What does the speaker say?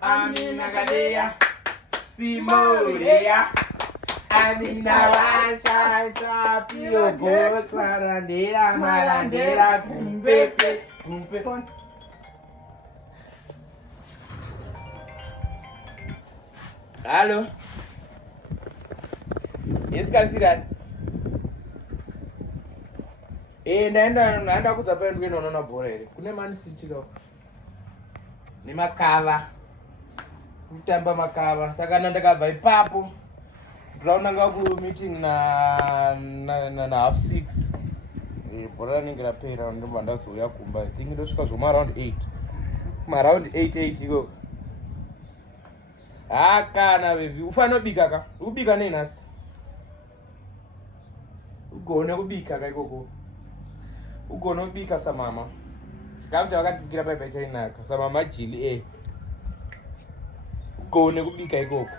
Amina Galea, Simoria, Amina Washa, Tapio, Bos, Marandera, Pumpe. Hello. Yes, can I see that? Naenda kudzapa ndwe noona bhora here. Kune Man City lo. Nemakava. Kutamba makava. Saka ndakabva ipapo. Ground anga ku meeting na half 6. Bhora rinenge rapera ndobva ndazouya kumba. I think ndosvika zvoma around 8. Around 8 iko. Kana baby, ufana kubika ka? Ubika nei nhasi? Ugone kubika ka ikoko. Ugone kubika samama. Ngakuti vakadikira pai chainaka. Samama jili Ugone kubika ikoko.